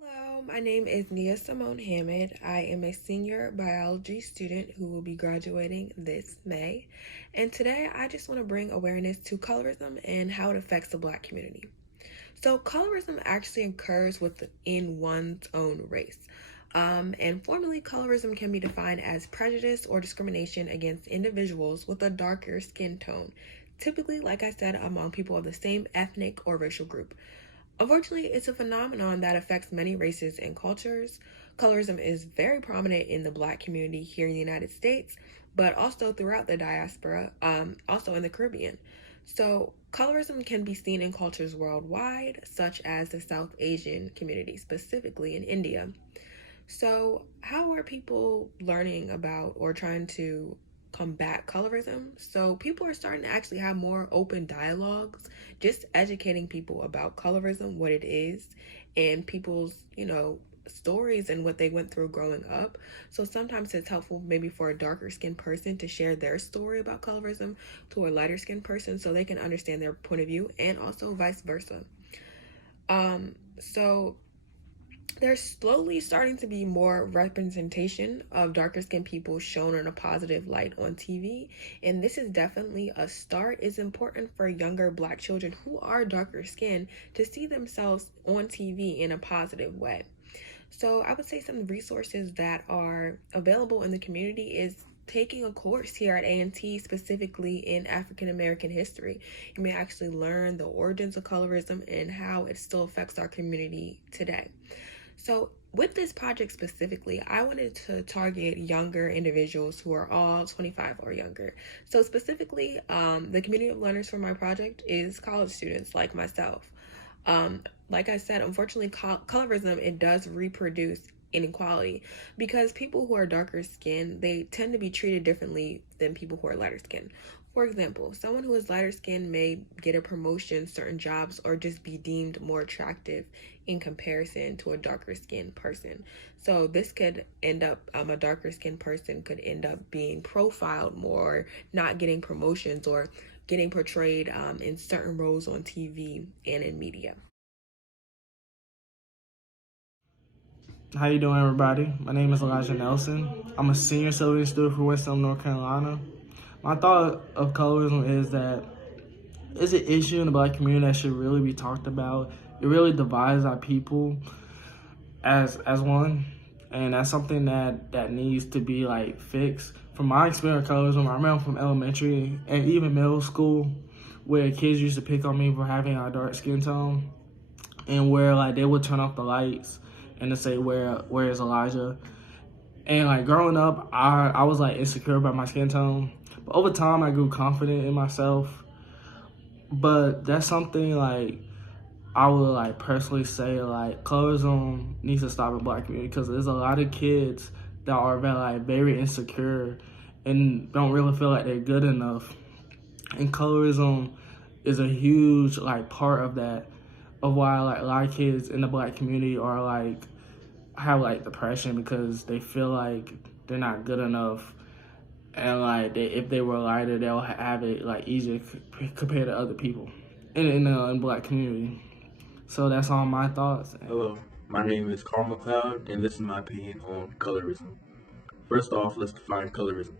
Hello, my name is Nia Simone Hammett. I am a senior biology student who will be graduating this May. And today I just want to bring awareness to colorism and how it affects the Black community. So, colorism actually occurs within one's own race. And formally, colorism can be defined as prejudice or discrimination against individuals with a darker skin tone, typically, like I said, among people of the same ethnic or racial group. Unfortunately, it's a phenomenon that affects many races and cultures. Colorism is very prominent in the Black community here in the United States, but also throughout the diaspora, also in the Caribbean. So, colorism can be seen in cultures worldwide, such as the South Asian community, specifically in India. So, how are people learning about or trying to combat colorism? So, people are starting to actually have more open dialogues, just educating people about colorism, what it is, and people's, stories and what they went through growing up. So, sometimes it's helpful maybe for a darker skinned person to share their story about colorism to a lighter skinned person so they can understand their point of view and also vice versa. So there's slowly starting to be more representation of darker skinned people shown in a positive light on TV. And this is definitely a start. It's important for younger Black children who are darker skinned to see themselves on TV in a positive way. So I would say some resources that are available in the community is taking a course here at A&T specifically in African American history. You may actually learn the origins of colorism and how it still affects our community today. So, with this project specifically, I wanted to target younger individuals who are all 25 or younger. So, specifically, the community of learners for my project is college students like myself. Like I said, unfortunately, colorism it does reproduce inequality because people who are darker skinned they tend to be treated differently than people who are lighter skinned. For example, someone who is lighter skinned may get a promotion, certain jobs, or just be deemed more attractive in comparison to a darker skinned person. So this could end up, a darker skinned person could end up being profiled more, not getting promotions, or getting portrayed in certain roles on TV and in media. How you doing, everybody? My name is Elijah Nelson. I'm a senior civilian student from Western North Carolina. My thought of colorism is that it's an issue in the Black community that should really be talked about. It really divides our people as one, and that's something that needs to be like fixed. From my experience with colorism, I remember from elementary and even middle school, where kids used to pick on me for having a dark skin tone, and where like they would turn off the lights and to say where is Elijah. And like growing up, I was like insecure about my skin tone, but over time I grew confident in myself. But that's something like I would like personally say like colorism needs to stop in Black community because there's a lot of kids that are very insecure and don't really feel like they're good enough, and colorism is a huge like part of that, of why like a lot of kids in the Black community are like have like depression because they feel like they're not good enough, and like if they were lighter they'll have it like easier compared to other people in Black community. So that's all my thoughts. Hello, my name is Carl McLeod, and this is my opinion on colorism. First off, let's define colorism.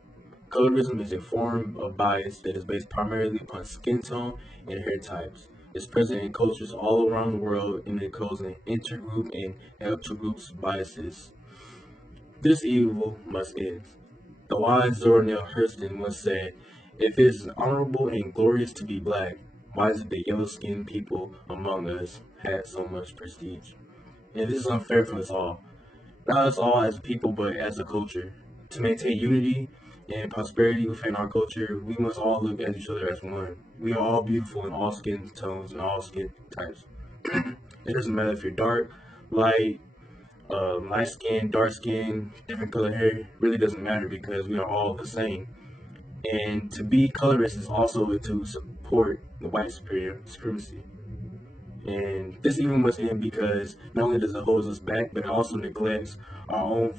Colorism is a form of bias that is based primarily upon skin tone and hair types. It's present in cultures all around the world and it causes an intergroup and intragroup biases. This evil must end. The wise Zora Neale Hurston once said, "If it is honorable and glorious to be black, why is it the yellow-skinned people among us had so much prestige?" And this is unfair for us all. Not us all as people, but as a culture. To maintain unity and prosperity within our culture, we must all look at each other as one. We are all beautiful in all skin tones and all skin types. It doesn't matter if you're dark, light, light skin, dark skin, different color hair. Really doesn't matter because we are all the same. And to be colorist is also to support the white supremacy. And this even must end because not only does it hold us back, but it also neglects our own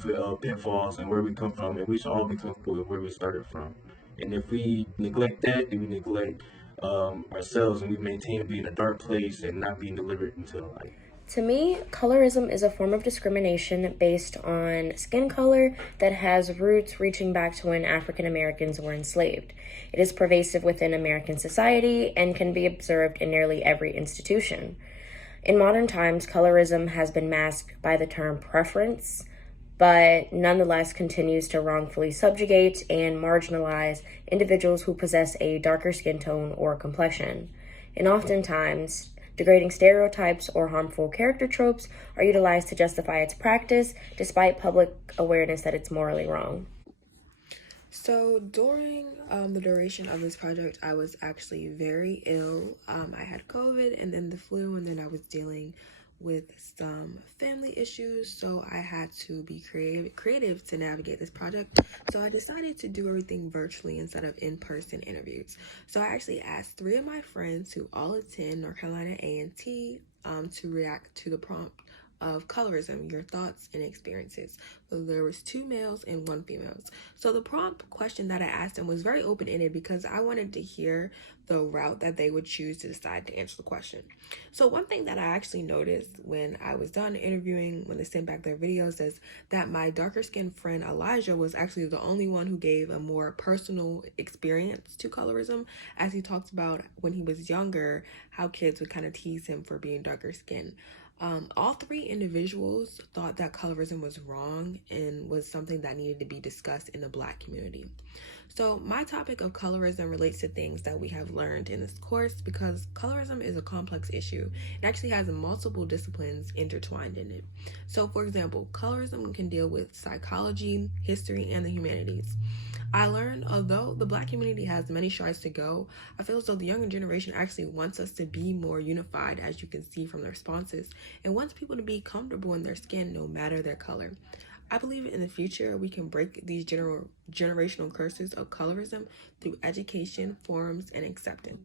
pitfalls and where we come from, and we should all be comfortable with where we started from. And if we neglect that, then we neglect ourselves, and we maintain to be in a dark place and not being delivered into the light. To me, colorism is a form of discrimination based on skin color that has roots reaching back to when African Americans were enslaved. It is pervasive within American society and can be observed in nearly every institution. In modern times, colorism has been masked by the term preference, but nonetheless continues to wrongfully subjugate and marginalize individuals who possess a darker skin tone or complexion. And oftentimes, degrading stereotypes or harmful character tropes are utilized to justify its practice, despite public awareness that it's morally wrong. So during the duration of this project, I was actually very ill. I had COVID and then the flu, and then I was dealing with some family issues, so I had to be creative to navigate this project. So I decided to do everything virtually instead of in-person interviews. So I actually asked 3 of my friends who all attend North Carolina A&T to react to the prompt of colorism, your thoughts and experiences. So there was 2 males and 1 female. So the prompt question that I asked them was very open-ended because I wanted to hear the route that they would choose to decide to answer the question. So one thing that I actually noticed when I was done interviewing, when they sent back their videos, is that my darker skinned friend Elijah was actually the only one who gave a more personal experience to colorism, as he talked about when he was younger, how kids would kind of tease him for being darker skinned. All 3 individuals thought that colorism was wrong and was something that needed to be discussed in the Black community. So my topic of colorism relates to things that we have learned in this course because colorism is a complex issue. It actually has multiple disciplines intertwined in it. So for example, colorism can deal with psychology, history, and the humanities. I learned, although the Black community has many strides to go, I feel as though the younger generation actually wants us to be more unified, as you can see from the responses, and wants people to be comfortable in their skin no matter their color. I believe in the future we can break these generational curses of colorism through education, forums, and acceptance.